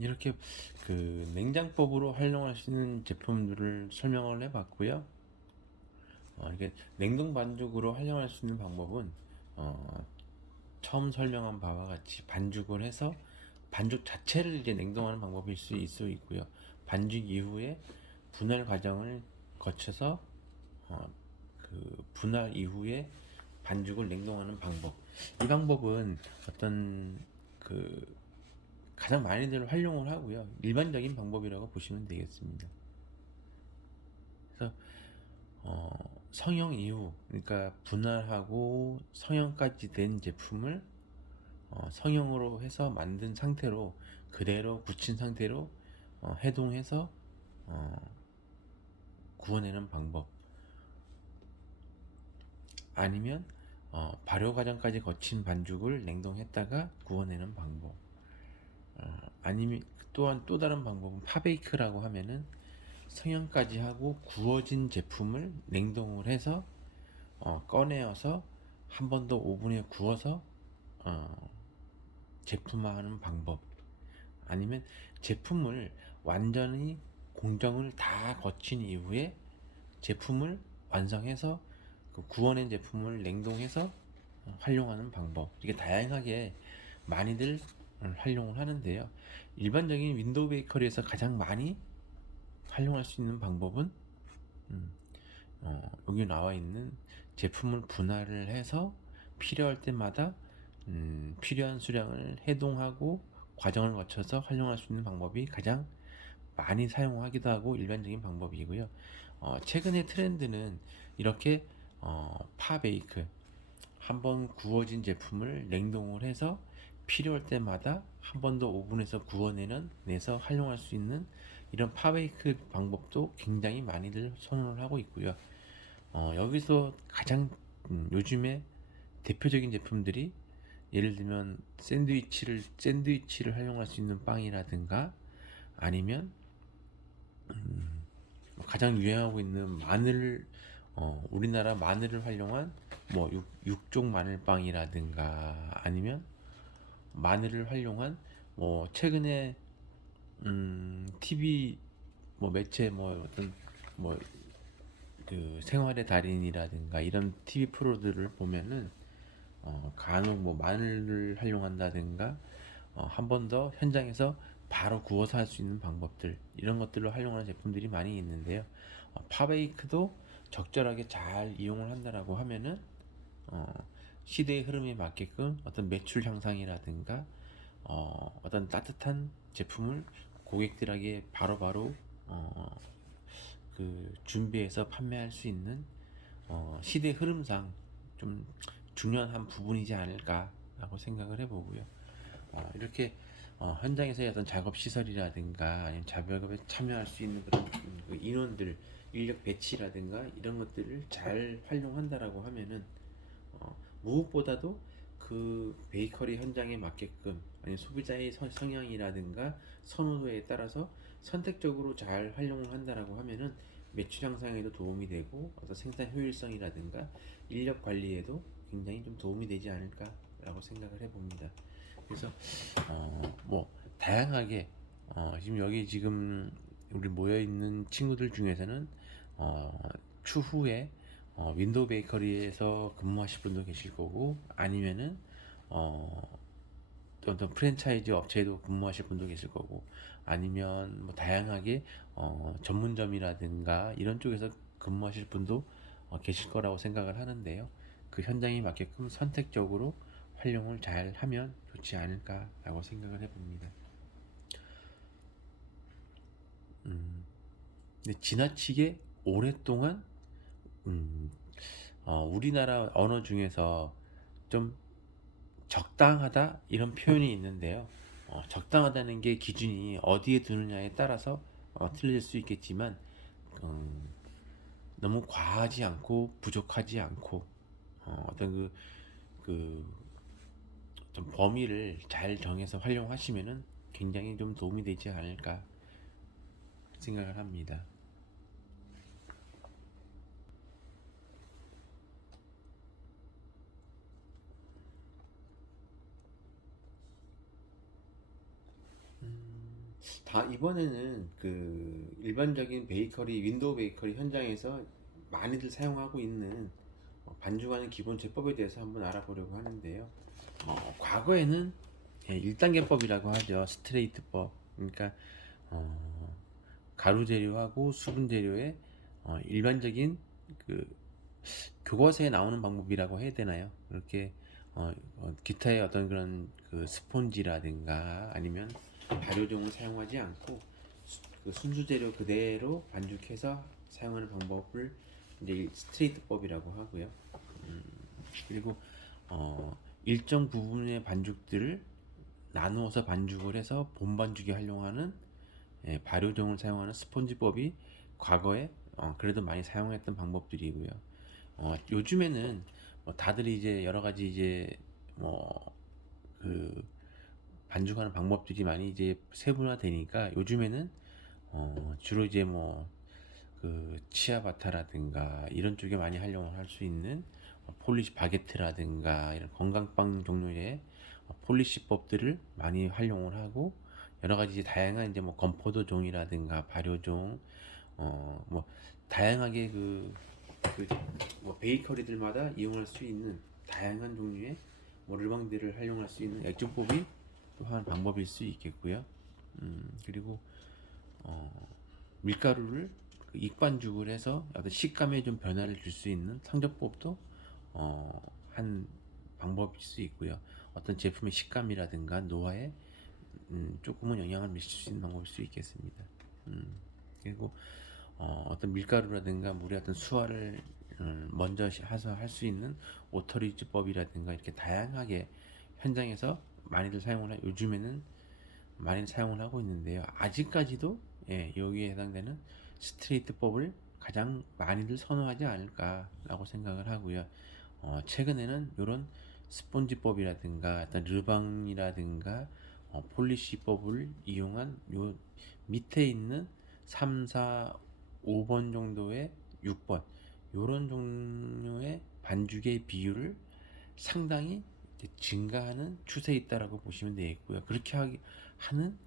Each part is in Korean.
이렇게 그 냉장법으로 활용할 수 있는 제품들을 설명을 해봤고요. 이게 냉동 반죽으로 활용할 수 있는 방법은 어, 처음 설명한 바와 같이 반죽을 해서 반죽 자체를 이제 냉동하는 방법일 수 있고요. 반죽 이후에 분할 과정을 거쳐서 분할 이후에 반죽을 냉동하는 방법. 이 방법은 어떤 그 가장 많이들 활용을 하고요. 일반적인 방법이라고 보시면 되겠습니다. 그래서 성형 이후, 그러니까 분할하고 성형까지 된 제품을 성형으로 해서 만든 상태로 그대로 굳힌 상태로 해동해서 어, 구워내는 방법, 아니면 발효 과정까지 거친 반죽을 냉동했다가 구워내는 방법, 아니면 또한 또 다른 방법은 파베이크라고 하면은 성형까지 하고 구워진 제품을 냉동을 해서 꺼내어서 한 번 더 오븐에 구워서 어, 제품화하는 방법, 아니면 제품을 완전히 공정을 다 거친 이후에 제품을 완성해서 그 구워낸 제품을 냉동해서 활용하는 방법, 이게 다양하게 많이들 활용을 하는데요. 일반적인 윈도우 베이커리에서 가장 많이 활용할 수 있는 방법은 여기 나와 있는 제품을 분할을 해서 필요할 때마다 필요한 수량을 해동하고 과정을 거쳐서 활용할 수 있는 방법이 가장 많이 사용하기도 하고 일반적인 방법이고요. 최근의 트렌드는 이렇게 파베이크, 한번 구워진 제품을 냉동을 해서 필요할 때마다 한 번 더 오븐에서 내서 활용할 수 있는 이런 파베이크 방법도 굉장히 많이들 선호를 하고 있고요. 여기서 가장 요즘에 대표적인 제품들이, 예를 들면 샌드위치를 활용할 수 있는 빵이라든가, 아니면 가장 유행하고 있는 우리나라 마늘을 활용한 뭐 육종 마늘빵이라든가, 아니면 마늘을 활용한 뭐 최근에 TV 뭐 매체 뭐 어떤 뭐 그 생활의 달인이라든가 이런 TV 프로들을 보면은 간혹 뭐 마늘을 활용한다든가, 한 번 더 현장에서 바로 구워서 할 수 있는 방법들, 이런 것들을 활용하는 제품들이 많이 있는데요. 파베이크도 적절하게 잘 이용을 한다라고 하면은 어, 시대의 흐름에 맞게끔 어떤 매출 향상이라든가 어떤 따뜻한 제품을 고객들에게 바로바로 그 준비해서 판매할 수 있는 시대 흐름상 좀 중요한 한 부분이지 않을까라고 생각을 해보고요. 이렇게 현장에서의 어떤 작업 시설이라든가 아니면 작업에 참여할 수 있는 그런 그 인원들, 인력 배치라든가 이런 것들을 잘 활용한다라고 하면은 무엇보다도 그 베이커리 현장에 맞게끔, 아니 소비자의 성향이라든가 선호도에 따라서 선택적으로 잘 활용을 한다라고 하면은 매출 향상에도 도움이 되고 어떤 생산 효율성이라든가 인력 관리에도 굉장히 좀 도움이 되지 않을까라고 생각을 해봅니다. 그래서 뭐 다양하게 지금 우리 모여 있는 친구들 중에서는 추후에 윈도우 베이커리에서 근무하실 분도 계실 거고, 아니면은 어, 어떤 프랜차이즈 업체에도 근무하실 분도 계실 거고, 아니면 뭐 다양하게 전문점이라든가 이런 쪽에서 근무하실 분도 계실 거라고 생각을 하는데요. 그 현장에 맞게끔 선택적으로 활용을 잘 하면 좋지 않을까라고 생각을 해봅니다. 근데 지나치게 오랫동안 음, 우리나라 언어 중에서 좀 적당하다 이런 표현이 있는데요. 적당하다는 게 기준이 어디에 두느냐에 따라서 틀려질 수 있겠지만, 음, 너무 과하지 않고 부족하지 않고 어떤 그 좀 범위를 잘 정해서 활용하시면은 굉장히 좀 도움이 되지 않을까 생각을 합니다. 다 이번에는 그 일반적인 베이커리, 윈도우 베이커리 현장에서 많이들 사용하고 있는 반죽하는 기본 제법에 대해서 한번 알아보려고 하는데요. 과거에는 1단계법이라고 하죠. 스트레이트법. 그러니까 어, 가루 재료하고 수분 재료의 일반적인 그 교과서에 나오는 방법이라고 해야 되나요? 이렇게 기타의 어떤 그런 그 스폰지라든가 아니면 발효종을 사용하지 않고 그 순수 재료 그대로 반죽해서 사용하는 방법을 이제 스트레이트법이라고 하고요. 그리고 일정 부분의 반죽들을 나누어서 반죽을 해서 본반죽에 활용하는 발효종을 사용하는 스폰지법이 과거에 그래도 많이 사용했던 방법들이고요. 요즘에는 뭐 다들 이제 여러 가지 이제 뭐 그 반죽하는 방법들이 많이 이제 세분화되니까 요즘에는 주로 이제 뭐 그 치아바타라든가 이런 쪽에 많이 활용을 할 수 있는 폴리시 바게트라든가 이런 건강빵 종류의 폴리시법들을 많이 활용을 하고 여러 가지 이제 다양한 이제 뭐 건포도 종이라든가 발효종 뭐 다양하게 뭐 베이커리들마다 이용할 수 있는 다양한 종류의 뭐 르망들을 활용할 수 있는 액조법이 또한 방법일 수 있겠고요. 그리고 밀가루를 익반죽을 해서 어떤 식감에 좀 변화를 줄 수 있는 상조법도 한 방법일 수 있고요. 어떤 제품의 식감이라든가 노화에 조금은 영향을 미칠 수 있는 방법일 수 있겠습니다. 그리고 어떤 밀가루라든가 물의 어떤 수화를 먼저 해서 할 수 있는 오터리즈법이라든가 이렇게 다양하게 현장에서 많이들 요즘에는 많이 사용을 하고 있는데요. 아직까지도 여기에 해당되는 스트레이트법을 가장 많이들 선호하지 않을까라고 생각을 하고요. 최근에는 이런 스폰지법이라든가 어떤 르방이라든가 폴리시법을 이용한 요 밑에 있는 3, 4, 5번 정도의 6번 요런 종류의 반죽의 비율을 상당히 증가하는 추세에 있다라고 보시면 되겠고요. 그렇게 하는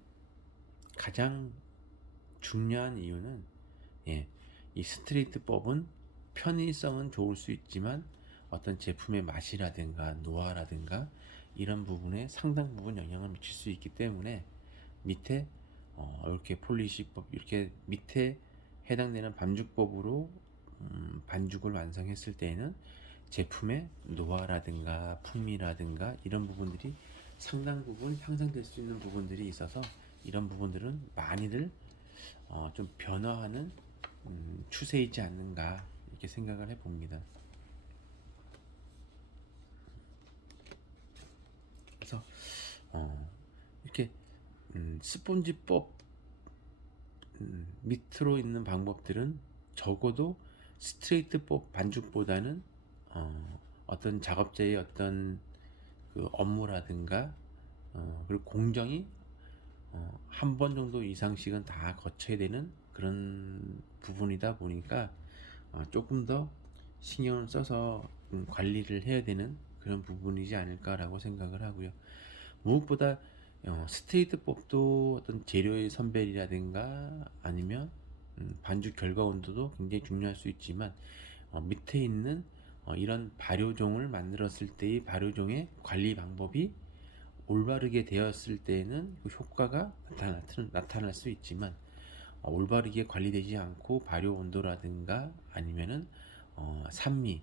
가장 중요한 이유는 이 스트레이트법은 편의성은 좋을 수 있지만 어떤 제품의 맛이라든가 노화라든가 이런 부분에 상당 부분 영향을 미칠 수 있기 때문에 밑에 이렇게 폴리시법 이렇게 밑에 해당되는 반죽법으로 반죽을 완성했을 때에는 제품의 노화라든가 풍미라든가 이런 부분들이 상당 부분 향상될 수 있는 부분들이 있어서 이런 부분들은 많이들 좀 변화하는 추세이지 않는가 이렇게 생각을 해봅니다. 그래서 이렇게 스폰지법 밑으로 있는 방법들은 적어도 스트레이트법 반죽보다는 어떤 작업자의 어떤 그 업무라든가 그리고 공정이 한 번 정도 이상씩은 다 거쳐야 되는 그런 부분이다 보니까 조금 더 신경을 써서 관리를 해야 되는 그런 부분이지 않을까라고 생각을 하고요. 무엇보다 스테이트법도 어떤 재료의 선별이라든가 아니면 반죽 결과 온도도 굉장히 중요할 수 있지만 밑에 있는 이런 발효종을 만들었을 때의 발효종의 관리 방법이 올바르게 되었을 때에는 그 효과가 나타날 수 있지만 올바르게 관리되지 않고 발효 온도라든가 아니면은 산미,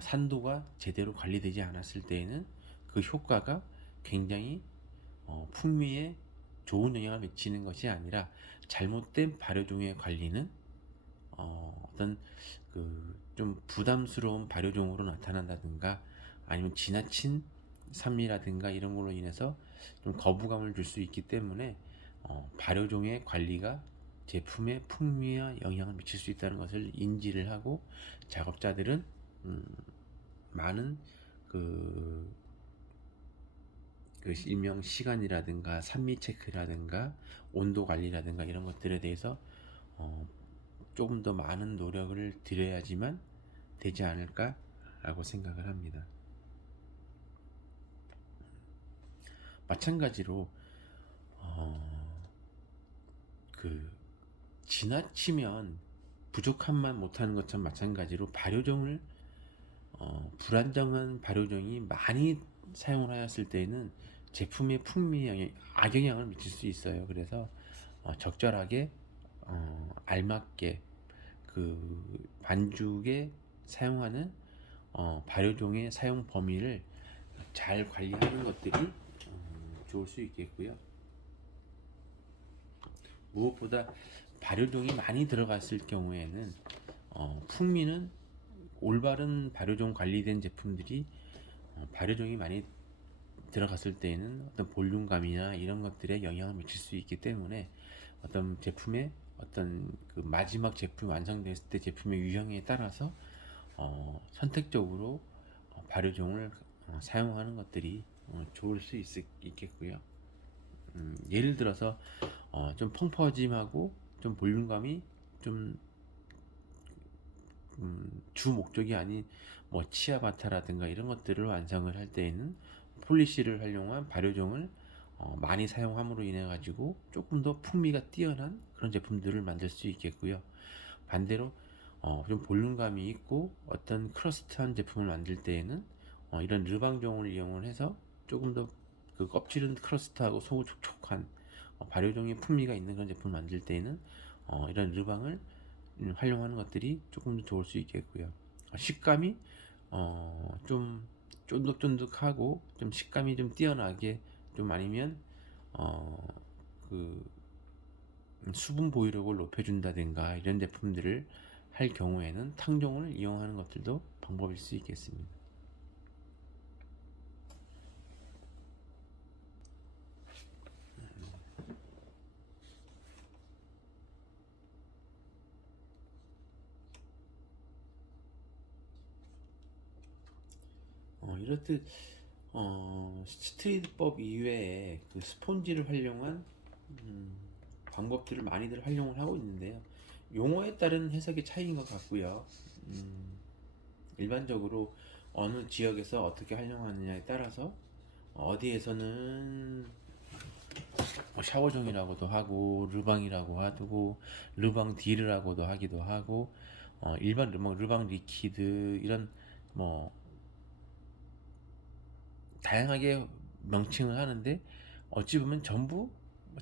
산도가 제대로 관리되지 않았을 때에는 그 효과가 굉장히 풍미에 좋은 영향을 미치는 것이 아니라 잘못된 발효종의 관리는 어떤 그 좀 부담스러운 발효종으로 나타난다든가 아니면 지나친 산미라든가 이런 걸로 인해서 좀 거부감을 줄 수 있기 때문에 발효종의 관리가 제품의 풍미에 영향을 미칠 수 있다는 것을 인지를 하고 작업자들은 많은 그, 그 일명 시간이라든가 산미 체크라든가 온도 관리라든가 이런 것들에 대해서 조금 더 많은 노력을 들여야지만 되지 않을까라고 생각을 합니다. 마찬가지로 그 지나치면 부족함만 못하는 것처럼 마찬가지로 발효종을 불안정한 발효종이 많이 사용을 하였을 때에는 제품의 풍미에 악영향을 미칠 수 있어요. 그래서 적절하게 알맞게 그 반죽에 사용하는 발효종의 사용 범위를 잘 관리하는 것들이 좋을 수 있겠고요. 무엇보다 발효종이 많이 들어갔을 경우에는 풍미는 올바른 발효종 관리된 제품들이 발효종이 많이 들어갔을 때에는 어떤 볼륨감이나 이런 것들에 영향을 미칠 수 있기 때문에 어떤 제품의 어떤 그 마지막 제품 완성됐을 때 제품의 유형에 따라서 선택적으로 발효종을 사용하는 것들이 좋을 수 있겠고요. 예를 들어서 좀 펑퍼짐하고 좀 볼륨감이 좀 주 목적이 아닌 뭐 치아바타라든가 이런 것들을 완성을 할 때에는 폴리시를 활용한 발효종을 많이 사용함으로 인해 가지고 조금 더 풍미가 뛰어난 그런 제품들을 만들 수 있겠고요. 반대로 좀 볼륨감이 있고 어떤 크러스트한 제품을 만들 때에는 이런 르방종을 이용을 해서 조금 더 그 껍질은 크러스트하고 속은 촉촉한 발효종의 풍미가 있는 그런 제품을 만들 때에는 이런 르방을 활용하는 것들이 조금 더 좋을 수 있겠고요. 식감이 좀 쫀득쫀득하고 좀 식감이 좀 뛰어나게 좀 아니면 그 수분 보유력을 높여준다든가 이런 제품들을 할 경우에는 탕종을 이용하는 것들도 방법일 수 있겠습니다. 이렇듯 스트리트법 이외에 그 스폰지를 활용한 방법들을 많이들 활용을 하고 있는데요. 용어에 따른 해석의 차이인 것 같고요. 일반적으로 어느 지역에서 어떻게 활용하느냐에 따라서 어디에서는 뭐 샤워종이라고도 하고 르방이라고 하고 르방 딜이라고도 하기도 하고 일반 르방 리퀴드 이런 뭐 다양하게 명칭을 하는데 어찌 보면 전부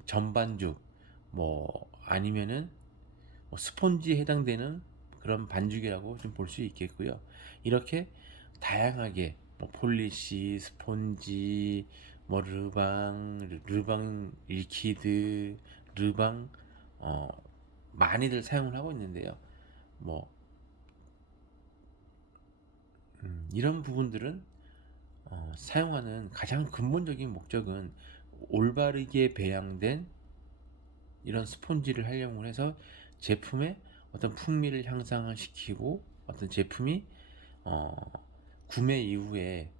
전반죽 뭐 아니면은 뭐 스폰지에 해당되는 그런 반죽이라고 좀 볼 수 있겠고요. 이렇게 다양하게 뭐 폴리시, 스폰지, 뭐 르방 리퀴드, 르방 어, 많이들 사용을 하고 있는데요. 뭐 이런 부분들은 사용하는 가장 근본적인 목적은 올바르게 배양된 이런 스폰지를 활용을 해서 제품의 어떤 풍미를 향상을 시키고 어떤 제품이 어, 구매 이후에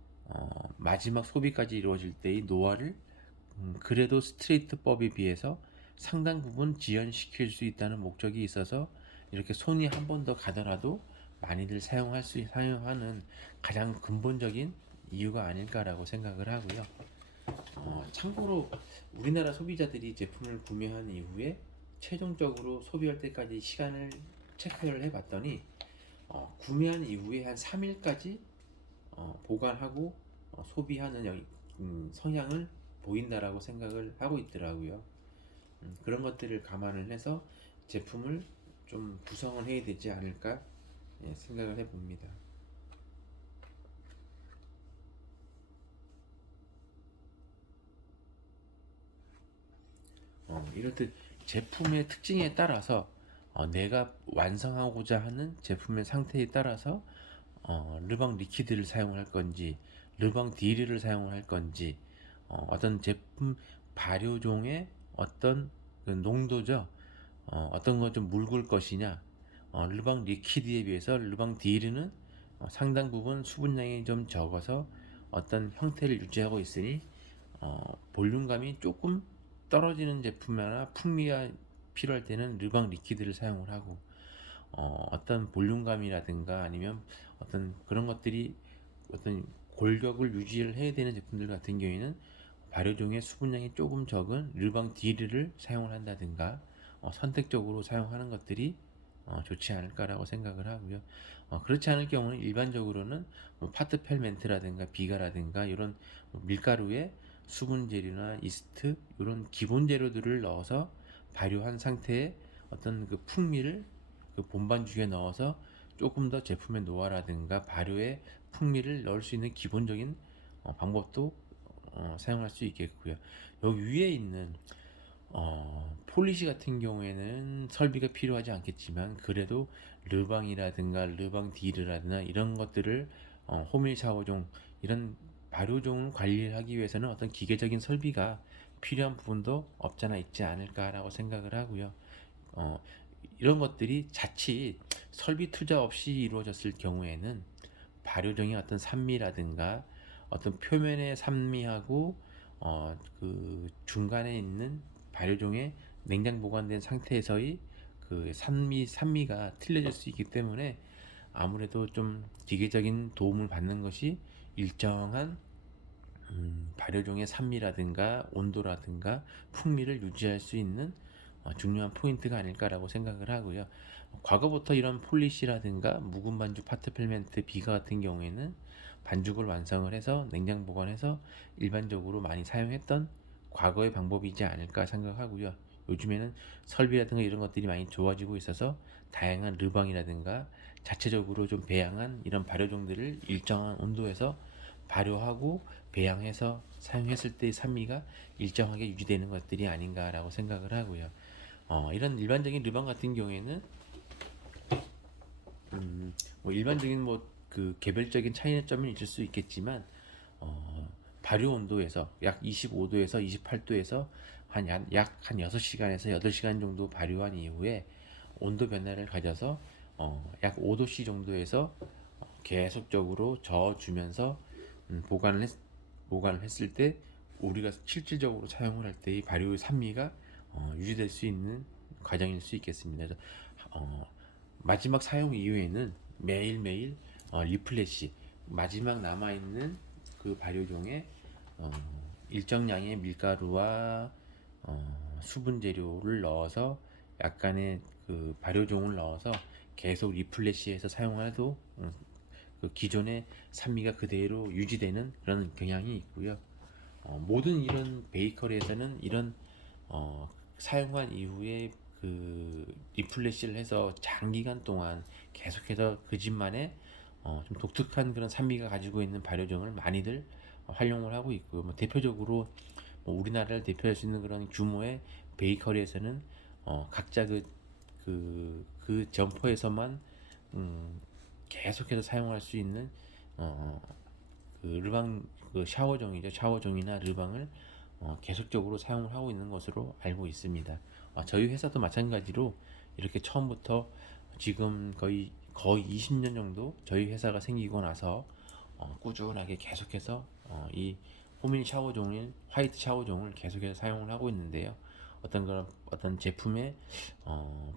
마지막 소비까지 이루어질 때의 노화를 그래도 스트레이트법에 비해서 상당 부분 지연시킬 수 있다는 목적이 있어서 이렇게 손이 한 번 더 가더라도 많이들 사용하는 가장 근본적인 이유가 아닐까라고 생각을 하고요. 참고로 우리나라 소비자들이 제품을 구매한 이후에 최종적으로 소비할 때까지 시간을 체크를 해봤더니 구매한 이후에 한 3일까지 보관하고 소비하는 성향을 보인다라고 생각을 하고 있더라고요. 그런 것들을 감안을 해서 제품을 좀 구성을 해야 되지 않을까 생각을 해봅니다. 이렇듯 제품의 특징에 따라서 내가 완성하고자 하는 제품의 상태에 따라서 르방 리퀴드를 사용할 건지 르방 디리를 사용할 건지 어떤 제품 발효종의 어떤 그 농도죠. 어떤 건 좀 묽을 것이냐 르방 리퀴드에 비해서 르방 디리는 상당 부분 수분량이 좀 적어서 어떤 형태를 유지하고 있으니 볼륨감이 조금 떨어지는 제품이나 풍미가 필요할 때는 르방 리퀴드를 사용을 하고 어떤 볼륨감이라든가 아니면 어떤 그런 것들이 어떤 골격을 유지를 해야 되는 제품들 같은 경우에는 발효종의 수분량이 조금 적은 르방 디리를 사용을 한다든가 선택적으로 사용하는 것들이 좋지 않을까라고 생각을 하고요. 그렇지 않을 경우는 일반적으로는 뭐 파트펠멘트라든가 비가라든가 이런 밀가루에 수분 재료나 이스트 이런 기본 재료들을 넣어서 발효한 상태의 어떤 그 풍미를 그 본반죽에 넣어서 조금 더 제품의 노화라든가 발효의 풍미를 넣을 수 있는 기본적인 방법도 사용할 수 있겠고요. 여기 위에 있는 폴리시 같은 경우에는 설비가 필요하지 않겠지만 그래도 르방이라든가 르방 디르라든가 이런 것들을 호밀 샤워종 이런 발효종을 관리하기 위해서는 어떤 기계적인 설비가 필요한 부분도 없잖아 있지 않을까라고 생각을 하고요. 어, 이런 것들이 자칫 설비 투자 없이 이루어졌을 경우에는 발효종의 어떤 산미라든가 어떤 표면의 산미하고 그 중간에 있는 발효종의 냉장 보관된 상태에서의 그 산미가 틀려질 수 있기 때문에 아무래도 좀 기계적인 도움을 받는 것이 일정한 발효종의 산미라든가 온도라든가 풍미를 유지할 수 있는 중요한 포인트가 아닐까라고 생각을 하고요. 과거부터 이런 폴리시라든가 묵은 반죽 파트펠멘트 비가 같은 경우에는 반죽을 완성을 해서 냉장 보관해서 일반적으로 많이 사용했던 과거의 방법이지 않을까 생각하고요. 요즘에는 설비라든가 이런 것들이 많이 좋아지고 있어서 다양한 르방이라든가 자체적으로 좀 배양한 이런 발효종들을 일정한 온도에서 발효하고 배양해서 사용했을 때의 산미가 일정하게 유지되는 것들이 아닌가라고 생각을 하고요. 이런 일반적인 르방 같은 경우에는 뭐 일반적인 뭐 그 개별적인 차이점은 있을 수 있겠지만 발효 온도에서 약 25도에서 28도에서 약 한 6시간에서 8시간 정도 발효한 이후에 온도 변화를 가져서 약 5도씨 정도에서 계속적으로 저어주면서 보관을 했을 때 우리가 실질적으로 사용을 할 때 이 발효의 산미가 유지될 수 있는 과정일 수 있겠습니다. 그래서 마지막 사용 이후에는 매일매일 리플레시 마지막 남아있는 그 발효종에 어, 일정량의 밀가루와 수분 재료를 넣어서 약간의 그 발효종을 넣어서 계속 리플레시해서 사용해도 그 기존의 산미가 그대로 유지되는 그런 경향이 있고요. 모든 이런 베이커리에서는 이런 사용한 이후에 그 리플레시를 해서 장기간 동안 계속해서 그 집만의 좀 독특한 그런 산미가 가지고 있는 발효종을 많이들 활용을 하고 있고요. 뭐 대표적으로 뭐 우리나라를 대표할 수 있는 그런 규모의 베이커리에서는 각자 그 점포에서만 계속해서 사용할 수 있는 어, 그 르방 그 샤워종이죠. 샤워종이나 르방을 계속적으로 사용을 하고 있는 것으로 알고 있습니다. 저희 회사도 마찬가지로 이렇게 처음부터 지금 거의 20년 정도 저희 회사가 생기고 나서 꾸준하게 계속해서 이 호밀 샤워종인 화이트 샤워종을 계속해서 사용을 하고 있는데요. 어떤 제품의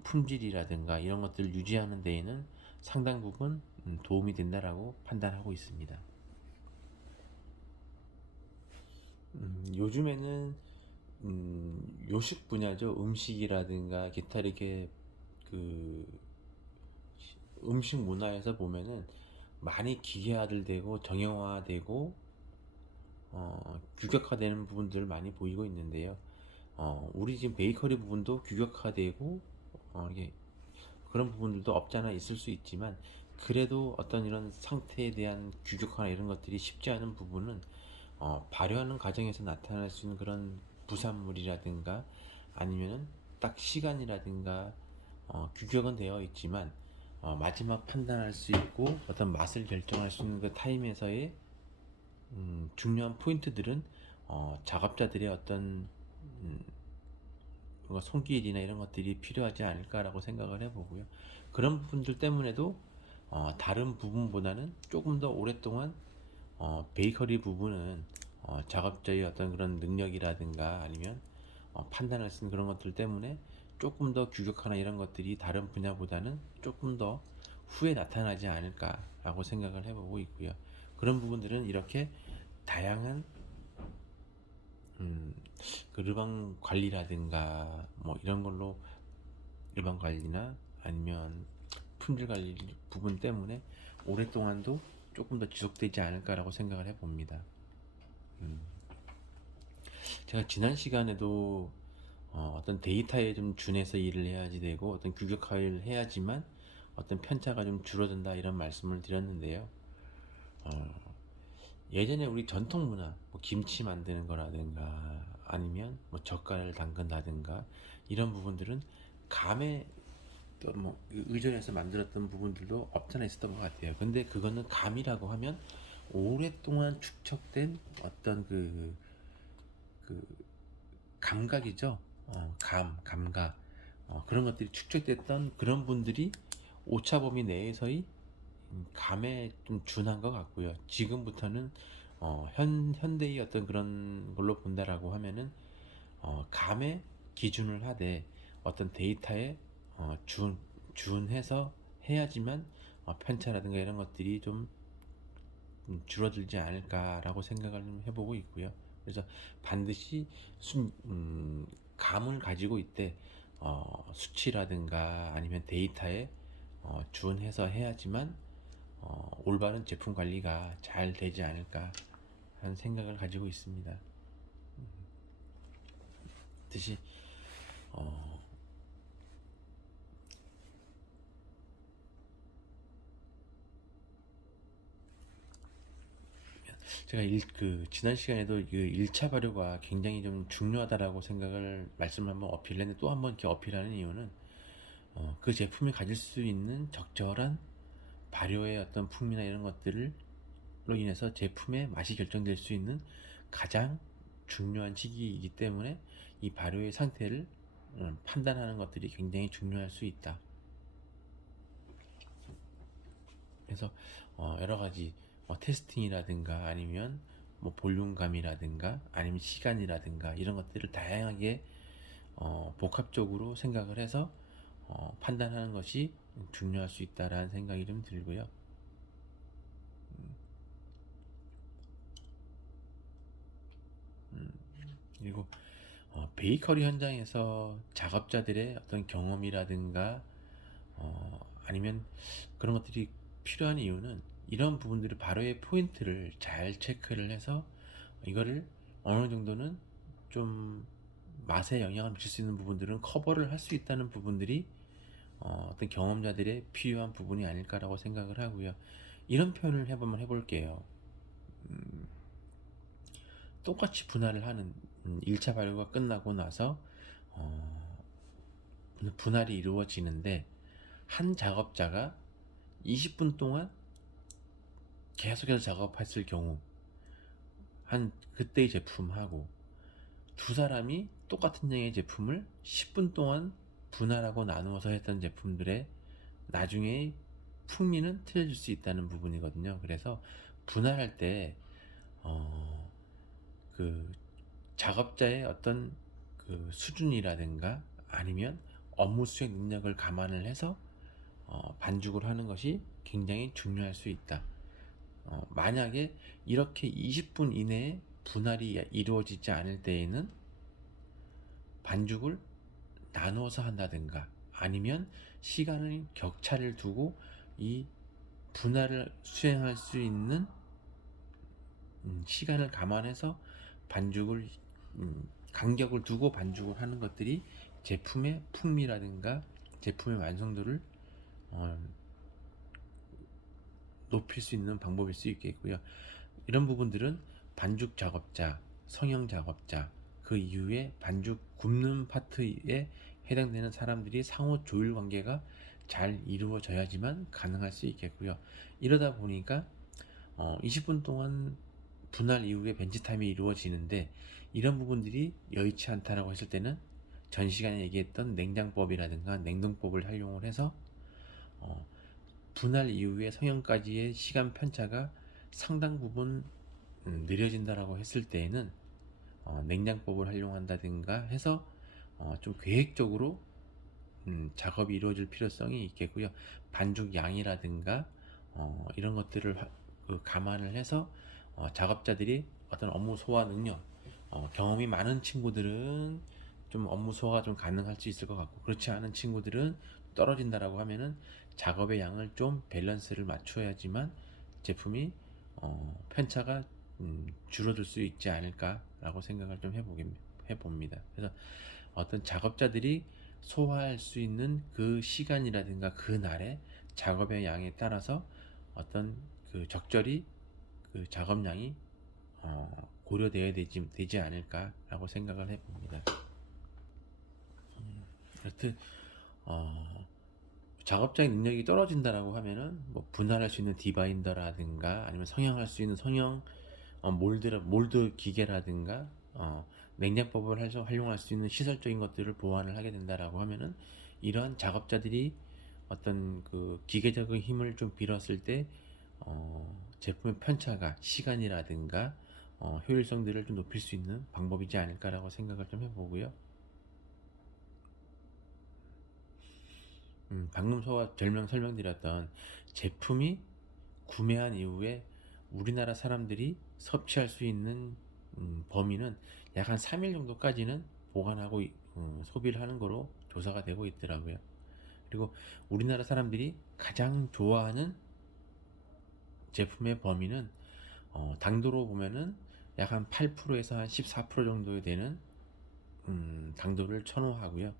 품질이라든가 이런 것들을 유지하는 데에는 상당 부분 도움이 된다라고 판단하고 있습니다. 요즘에는 요식 분야죠. 음식이라든가 기타 이렇게 그 음식 문화에서 보면은 많이 기계화되고 정형화되고 규격화되는 부분들을 많이 보이고 있는데요. 우리 지금 베이커리 부분도 규격화되고 이게 그런 부분들도 없잖아 있을 수 있지만 그래도 어떤 이런 상태에 대한 규격화나 이런 것들이 쉽지 않은 부분은 발효하는 과정에서 나타날 수 있는 그런 부산물이라든가 아니면은 딱 시간이라든가 규격은 되어 있지만 마지막 판단할 수 있고 어떤 맛을 결정할 수 있는 그 타임에서의 중요한 포인트들은 작업자들의 어떤 뭔가 손길이나 이런 것들이 필요하지 않을까라고 생각을 해보고요. 그런 부분들 때문에도 다른 부분보다는 조금 더 오랫동안 베이커리 부분은 작업자의 어떤 그런 능력이라든가 아니면 판단할 수 있는 그런 것들 때문에 조금 더 규격화나 이런 것들이 다른 분야보다는 조금 더 후에 나타나지 않을까라고 생각을 해보고 있고요. 그런 부분들은 이렇게 다양한 그 르방 관리라든가 뭐 이런 걸로 일반 관리나 아니면 품질 관리 부분 때문에 오랫동안도 조금 더 지속되지 않을까라고 생각을 해봅니다. 제가 지난 시간에도 어떤 데이터에 좀 준해서 일을 해야지 되고 어떤 규격화를 해야지만 어떤 편차가 좀 줄어든다 이런 말씀을 드렸는데요. 예전에 우리 전통 문화, 뭐 김치 만드는 거라든가 아니면 뭐 젓갈을 담근다든가 이런 부분들은 감에 또 뭐 의존해서 만들었던 부분들도 없잖아 있었던 것 같아요. 근데 그거는 감이라고 하면 오랫동안 축적된 어떤 그 감각이죠. 감각. 그런 것들이 축적됐던 그런 분들이 오차 범위 내에서의 감에 좀 준한 것 같고요. 지금부터는 현대의 어떤 그런 걸로 본다라고 하면은 감에 기준을 하되 어떤 데이터에 준해서 해야지만 편차라든가 이런 것들이 좀 줄어들지 않을까라고 생각을 해보고 있고요. 그래서 반드시 감을 가지고 있대 수치라든가 아니면 데이터에 준해서 해야지만 올바른 제품 관리가 잘 되지 않을까 하는 생각을 가지고 있습니다. 뜻이 어, 제가 지난 시간에도 그 1차 발효가 굉장히 좀 중요하다라고 생각을 말씀을 한번 어필했는데 또 한번 이렇게 어필하는 이유는 그 제품이 가질 수 있는 적절한 발효의 어떤 풍미나 이런 것들로 인해서 제품의 맛이 결정될 수 있는 가장 중요한 시기이기 때문에 이 발효의 상태를 판단하는 것들이 굉장히 중요할 수 있다. 그래서 여러 가지 테스팅이라든가 아니면 뭐 볼륨감이라든가 아니면 시간이라든가 이런 것들을 다양하게 복합적으로 생각을 해서 판단하는 것이 중요할 수 있다라는 생각이 좀 들고요. 그리고 베이커리 현장에서 작업자들의 어떤 경험이라든가 아니면 그런 것들이 필요한 이유는 이런 부분들을 바로의 포인트를 잘 체크를 해서 이거를 어느 정도는 좀 맛에 영향을 미칠 수 있는 부분들은 커버를 할 수 있다는 부분들이 어떤 경험자들의 필요한 부분이 아닐까라고 생각을 하고요. 이런 표현을 해볼게요. 똑같이 분할을 하는 1차 발효가 끝나고 나서 분할이 이루어지는데 한 작업자가 20분 동안 계속해서 작업했을 경우 한 그때의 제품하고 두 사람이 똑같은 양의 제품을 10분 동안 분할하고 나누어서 했던 제품들의 나중에 풍미는 틀려질 수 있다는 부분이거든요. 그래서 분할할 때 그 작업자의 어떤 그 수준이라든가 아니면 업무 수행 능력을 감안을 해서 반죽을 하는 것이 굉장히 중요할 수 있다. 만약에 이렇게 20분 이내에 분할이 이루어지지 않을 때에는 반죽을 나누어서 한다든가 아니면 시간을 격차를 두고 이 분할을 수행할 수 있는 시간을 감안해서 반죽을 간격을 두고 반죽을 하는 것들이 제품의 풍미라든가 제품의 완성도를 높일 수 있는 방법일 수 있겠고요. 이런 부분들은 반죽 작업자, 성형 작업자, 그 이후에 반죽 굽는 파트에 해당되는 사람들이 상호 조율 관계가 잘 이루어져야지만 가능할 수 있겠고요. 이러다 보니까 20분 동안 분할 이후에 벤치 타임이 이루어지는데 이런 부분들이 여의치 않다라고 했을 때는 전 시간에 얘기했던 냉장법이라든가 냉동법을 활용을 해서 분할 이후에 성형까지의 시간 편차가 상당 부분 느려진다라고 했을 때에는 냉장법을 활용한다든가 해서 좀 계획적으로 작업이 이루어질 필요성이 있겠고요. 반죽 양이라든가 이런 것들을 감안을 해서 작업자들이 어떤 업무 소화 능력, 경험이 많은 친구들은 좀 업무 소화가 좀 가능할 수 있을 것 같고, 그렇지 않은 친구들은 떨어진다라고 하면은 작업의 양을 좀 밸런스를 맞춰야지만 제품이 편차가 줄어들 수 있지 않을까라고 생각을 좀 해봅니다. 그래서 어떤 작업자들이 소화할 수 있는 그 시간이라든가 그 날의 작업의 양에 따라서 어떤 그 적절히 그 작업량이 고려되어야 되지 않을까라고 생각을 해봅니다. 여튼 작업자의 능력이 떨어진다라고 하면은 뭐 분할할 수 있는 디바인더라든가 아니면 성형할 수 있는 성형 몰드 기계라든가 냉장법을 해서 활용할 수 있는 시설적인 것들을 보완을 하게 된다라고 하면은 이러한 작업자들이 어떤 그 기계적인 힘을 좀 빌었을 때 제품의 편차가 시간이라든가 효율성들을 좀 높일 수 있는 방법이지 않을까라고 생각을 좀 해보고요. 방금 설명드렸던 제품이 구매한 이후에 우리나라 사람들이 섭취할 수 있는 범위는 약 한 3일 정도까지는 보관하고 소비를 하는 거로 조사가 되고 있더라고요. 그리고 우리나라 사람들이 가장 좋아하는 제품의 범위는 당도로 보면은 약 한 8%에서 한 14% 정도 되는 당도를 선호하고요.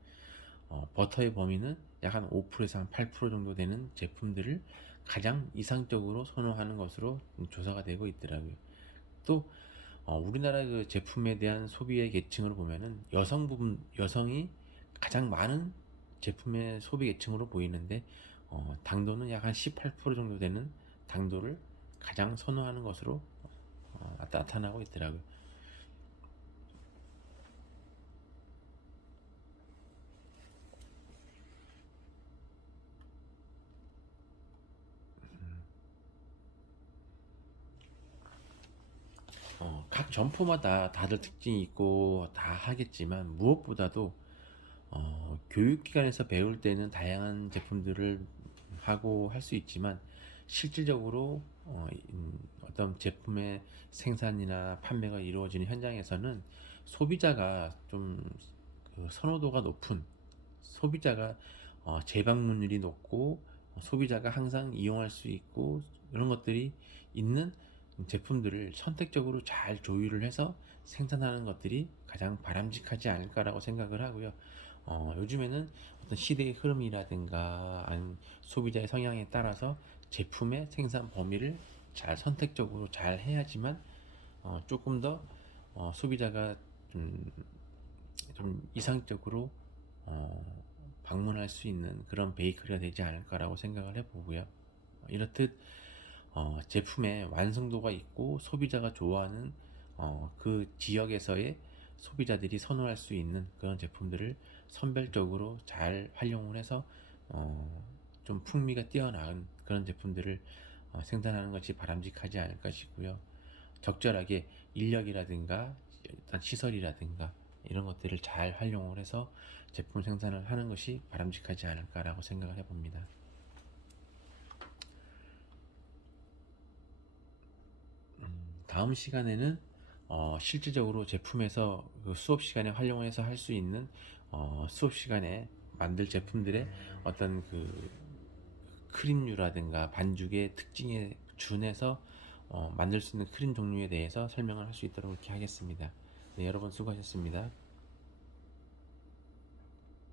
버터의 범위는 약 한 5%에서 한 8% 정도 되는 제품들을 가장 이상적으로 선호하는 것으로 조사가 되고 있더라고요. 또 우리나라 그 제품에 대한 소비의 계층으로 보면은 여성이 가장 많은 제품의 소비 계층으로 보이는데 당도는 약 한 18% 정도 되는 당도를 가장 선호하는 것으로 나타나고 있더라고요. 각 점포마다 다들 특징이 있고 다 하겠지만 무엇보다도 교육기관에서 배울 때는 다양한 제품들을 하고 할 수 있지만 실질적으로 어떤 제품의 생산이나 판매가 이루어지는 현장에서는 소비자가 좀그 선호도가 높은 소비자가 재방문율이 높고 소비자가 항상 이용할 수 있고 이런 것들이 있는 제품들을 선택적으로 잘 조율을 해서 생산하는 것들이 가장 바람직하지 않을까라고 생각을 하고요. 요즘에는 어떤 시대의 흐름이라든가 아니면 소비자의 성향에 따라서 제품의 생산 범위를 잘 선택적으로 잘 해야지만 조금 더 소비자가 좀, 좀 이상적으로 방문할 수 있는 그런 베이커리가 되지 않을까라고 생각을 해보고요. 이렇듯 제품의 완성도가 있고 소비자가 좋아하는 그 지역에서의 소비자들이 선호할 수 있는 그런 제품들을 선별적으로 잘 활용을 해서 좀 풍미가 뛰어난 그런 제품들을 생산하는 것이 바람직하지 않을까 싶고요. 적절하게 인력이라든가 일단 시설이라든가 이런 것들을 잘 활용을 해서 제품 생산을 하는 것이 바람직하지 않을까라고 생각을 해봅니다. 다음 시간에는 실질적으로 제품에서 그 수업 시간에 활용해서 할 수 있는 수업 시간에 만들 제품들의 어떤 그 크림류라든가 반죽의 특징에 준해서 만들 수 있는 크림 종류에 대해서 설명을 할 수 있도록 이렇게 하겠습니다. 네, 여러분 수고하셨습니다.